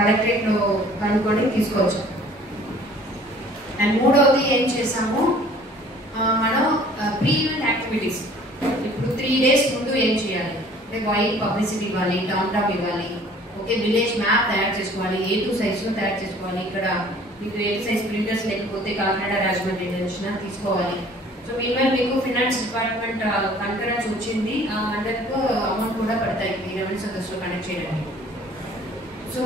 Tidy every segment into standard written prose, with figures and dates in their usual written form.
కలెక్టరేట్లో కనుక్కొని తీసుకోవచ్చు. అండ్ మూడవది ఏం చేసాము, మనం ప్రీ ఈవెంట్ యాక్టివిటీస్ ఇప్పుడు 3 days ముందు ఏం చేయాలి అంటే వైడ్ పబ్లిసిటీ ఇవ్వాలి, టాప్ ఇవ్వాలి, ఓకే, విలేజ్ మ్యాప్ తయారు చేసుకోవాలి, A2 సైజ్లో తయారు చేసుకోవాలి. ఇక్కడ మీకు A2 సైజ్ ప్రింటర్స్ లేకపోతే కాకినాడ రాజమండ్రి నుంచి తీసుకోవాలి. సో మీన్వైల్ మీకు ఫినాన్స్ డిపార్ట్మెంట్ కన్కరెన్స్ వచ్చింది, ఆ మండలకు అమౌంట్ కూడా పడతాయి ఈ రెవెన్యూ సదస్సులో కనెక్ట్ చేయడానికి. సో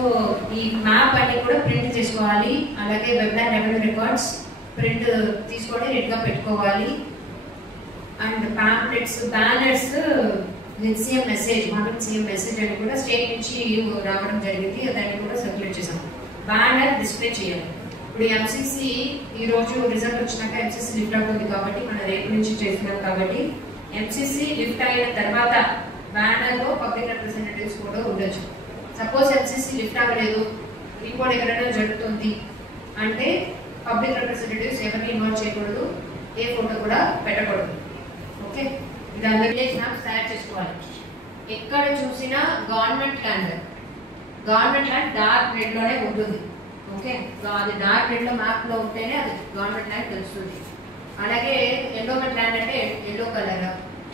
ఈ మ్యాప్ అన్ని కూడా ప్రింట్ చేసుకోవాలి. అలాగే వెబ్లైన్ రెవెన్యూ రికార్డ్స్ ప్రింట్ తీసుకొని రెడ్గా పెట్టుకోవాలి. And pamphlets, banners with CM message, మనం సీఎం మెసేజ్ అని కూడా స్టేట్ నుంచి రావడం జరిగింది, దాన్ని కూడా సర్క్యులేట్ చేసాం. బ్యానర్ డిస్ప్లే చేయాలి. ఇప్పుడు ఎంసీసీ ఈ రోజు రిజల్ట్ వచ్చినాక ఎంసీసీ లిఫ్ట్ అవుతుంది కాబట్టి మనం రేపు నుంచి చేస్తున్నాం కాబట్టి ఎంసీసీ లిఫ్ట్ అయిన తర్వాత బ్యానర్లో పబ్లిక్ రిప్రజెంటేటివ్స్ కూడా ఉండొచ్చు. సపోజ్ ఎంసీసీ లిఫ్ట్ అవ్వలేదు, ఇంకోటి ఎక్కడైనా జరుగుతుంది అంటే పబ్లిక్ రిప్రజెంటేటివ్స్ ఎవరిని ఇన్వాల్వ్ చేయకూడదు, ఏ ఫోటో కూడా పెట్టకూడదు. ఓకే, ఇది అందరూ విలేజ్ మ్యాప్స్ తయారు చేసుకోవాలి. ఎక్కడ చూసినా గవర్నమెంట్ ల్యాండ్ డార్క్ రెడ్ లోనే ఉంటుంది. ఓకే, అది డార్క్ రెడ్ లో మ్యాప్ లో ఉంటేనే అది గవర్నమెంట్ ల్యాండ్ తెలుస్తుంది. అలాగే ఎండోమెంట్ ల్యాండ్ అంటే ఎల్లో కలర్,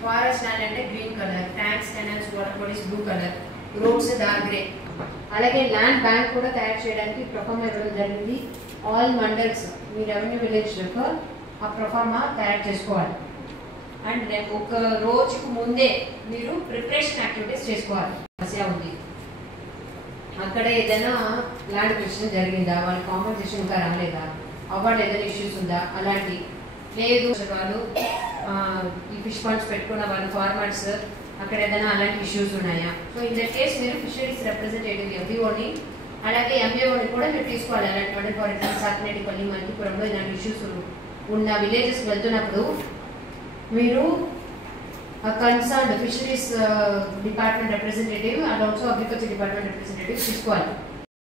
ఫారెస్ట్ ల్యాండ్ అంటే green colour, tanks, canals, water bodies blue colour, roads dark grey. అలాగే ల్యాండ్ బ్యాంక్ కూడా తయారు చేయడానికి ప్రొఫార్మా ఇవ్వడం జరిగింది. ఆల్ మండల్స్ మీ రెవెన్యూ విలేజ్ యొక్క ఆ ప్రొఫార్మా తయారు చేసుకోవాలి. అండ్ రేపు ఒక రోజుకు ముందే మీరు ప్రిపరేషన్ యాక్టివిటీస్ చేసుకోవాలి. సమస్య ఉంది, అక్కడ ఏదైనా ల్యాండ్ క్వశ్చన్ జరిగిందా, వాళ్ళ కాంపెన్సేషన్ ఇంకా రాలేదా, అవార్డు ఏదైనా ఇష్యూస్ ఉందా, అలాంటి లేదు వాళ్ళు ఈ ఫిష్ పాండ్స్ పెట్టుకున్న వాళ్ళ ఫార్మర్స్ అక్కడ ఏదైనా అలాంటి ఇష్యూస్ ఉన్నాయా. సో ఇన్ దట్ కేస్ మీరు ఫిషరీస్ రిప్రజెంటేటివ్ ఎంపీఓని అలాగే ఎంఏఓని కూడా మీరు తీసుకోవాలి. అలాంటి వాటి ఫర్ ఎగ్జాంపుల్ సాకినేటిపల్లి, మల్కీపురంలో ఇలాంటి ఇష్యూస్ ఉన్న విలేజెస్ వెళ్తున్నప్పుడు మీరు concerned fisheries department representative and also agriculture department representative తీసుకోవాలి.